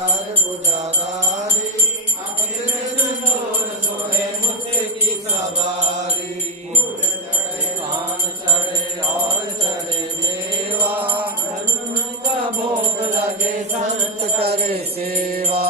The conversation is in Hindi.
चार भुजाधारी सिंदूर सोहे मुझसे की सवारी कान चढ़े और चढ़े मेवा का भोग लगे संत करे सेवा